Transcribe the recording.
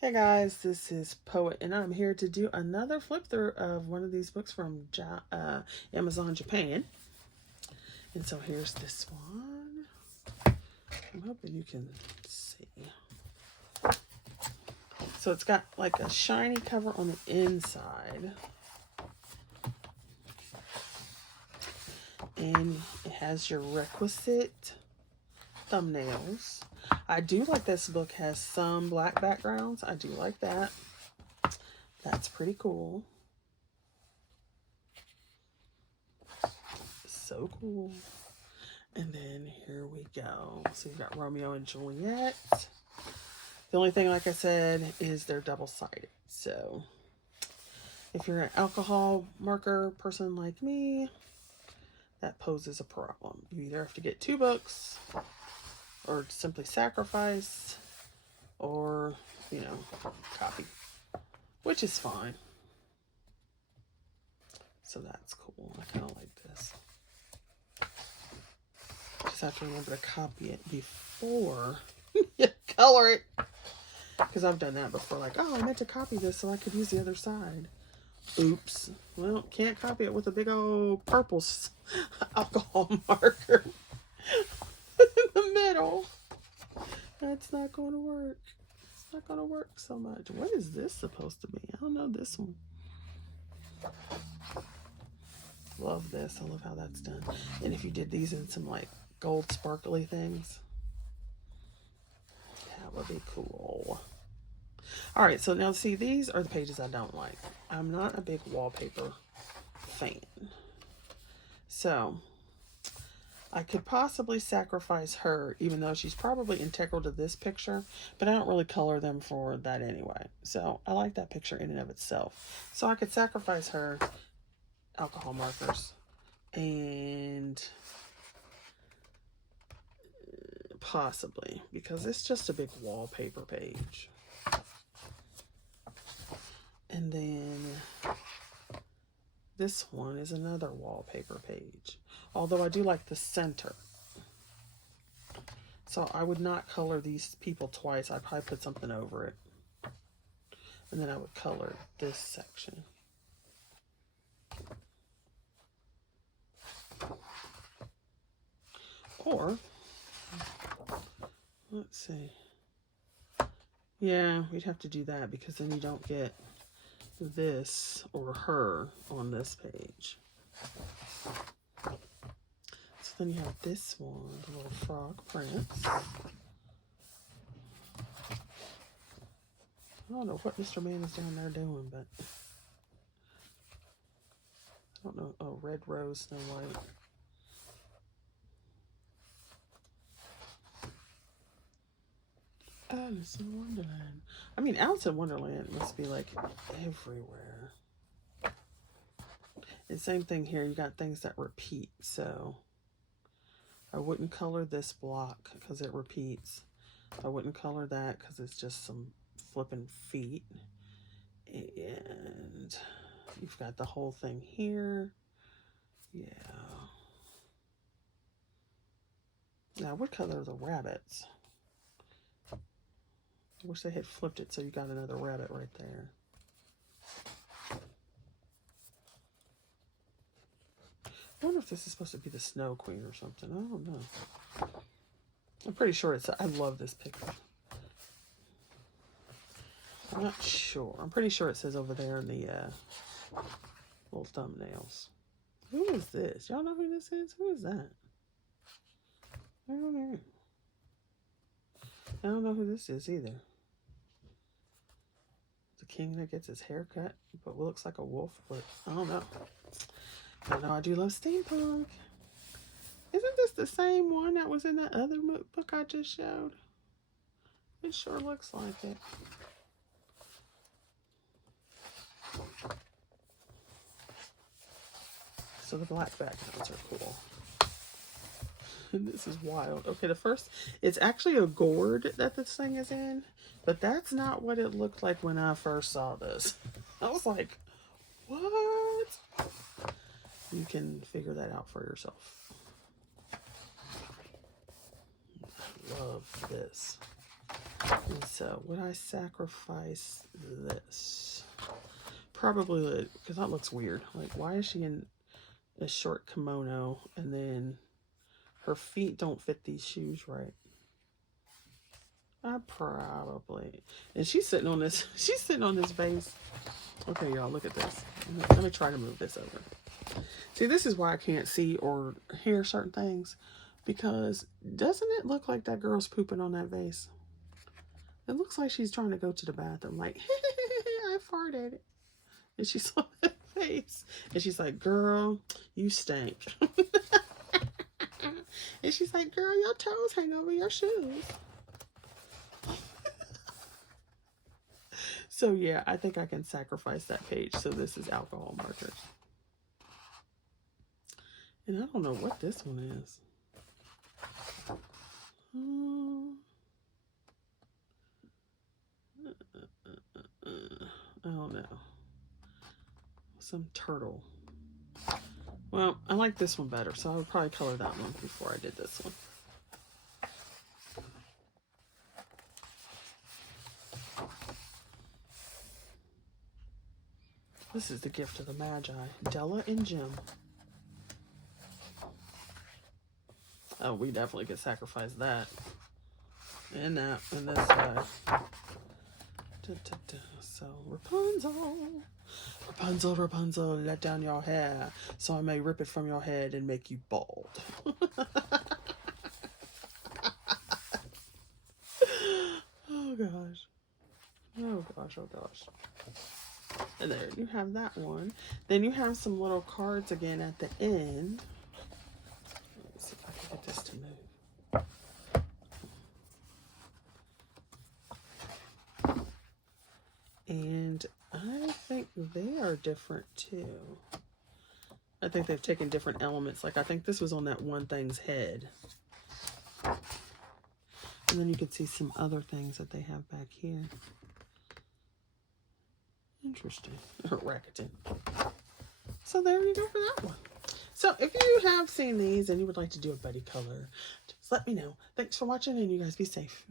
Hey guys, this is Poet, and I'm here to do another flip through of one of these books from Amazon Japan. And so here's this one. I'm hoping you can see. So it's got like a shiny cover on the inside. And it has your requisite thumbnails. I do like this book has some black backgrounds. I do like that. That's pretty cool. So cool. And then here we go. So you've got Romeo and Juliet. The only thing, like I said, is they're double-sided. So if you're an alcohol marker person like me, that poses a problem. You either have to get 2 books or simply sacrifice or, you know, copy, which is fine. So that's cool. I kind of like this. Just have to remember to copy it before you color it. Because I've done that before. Like, oh, I meant to copy this so I could use the other side. Oops. Well, can't copy it with a big old purple alcohol marker in the middle. That's not going to work. It's not going to work so much. What is this supposed to be? I don't know this one. Love this. I love how that's done. And if you did these in some like gold sparkly things, that would be cool. All right, so now see, these are the pages I don't like. I'm not a big wallpaper fan. So I could possibly sacrifice her, even though she's probably integral to this picture, but I don't really color them for that anyway. So I like that picture in and of itself. So I could sacrifice her, alcohol markers, and possibly, because it's just a big wallpaper page. And then this one is another wallpaper page. Although I do like the center. So I would not color these people twice. I'd probably put something over it. And then I would color this section. Or, let's see. Yeah, we'd have to do that because then you don't get this or her on this page. So then you have this one, the little frog prince. I don't know what Mr. Man is down there doing, but I don't know. Oh, Red Rose, Snow White. Alice in Wonderland. I mean, Alice in Wonderland must be like everywhere. And same thing here. You got things that repeat. So I wouldn't color this block because it repeats. I wouldn't color that because it's just some flipping feet. And you've got the whole thing here. Yeah. Now, what color are the rabbits? I wish they had flipped it so you got another rabbit right there. I wonder if this is supposed to be the Snow Queen or something. I don't know. I'm pretty sure it's... I love this picture. I'm not sure. I'm pretty sure it says over there in the little thumbnails. Who is this? Y'all know who this is? Who is that? I don't know. I don't know who this is either. The king that gets his hair cut but looks like a wolf, but I don't know. I know I do love steampunk. Isn't this the same one that was in that other book I just showed? It sure looks like it. So the black backgrounds are cool. And this is wild. Okay, the first, it's actually a gourd that this thing is in, but that's not what it looked like when I first saw this. I was like, what? You can figure that out for yourself. I love this. And so would I sacrifice this? Probably, because that looks weird. Like, why is she in a short kimono and then her feet don't fit these shoes right? I probably. And she's sitting on this. She's sitting on this vase. Okay, y'all, look at this. Let me try to move this over. See, this is why I can't see or hear certain things. Because doesn't it look like that girl's pooping on that vase? It looks like she's trying to go to the bathroom. Like, I farted. And she saw that face. And she's like, girl, you stink. And she's like, girl, your toes hang over your shoes. So yeah, I think I can sacrifice that page. So this is alcohol markers. And I don't know what this one is. I don't know. Some turtle. Well, I like this one better, so I would probably color that one before I did this one. This is the gift of the Magi, Della and Jim. Oh, we definitely could sacrifice that. And that, and this guy. So, Rapunzel. Rapunzel, Rapunzel, let down your hair, so I may rip it from your head and make you bald. Oh, gosh. Oh, gosh, oh, gosh. And there, you have that one. Then you have some little cards again at the end. Let's see if I can get this to move. And I think they are different too. I think they've taken different elements. Like I think this was on that one thing's head. And then you can see some other things that they have back here. Interesting. Rakuten. So there you go for that one. So if you have seen these and you would like to do a buddy color, just let me know. Thanks for watching and you guys be safe.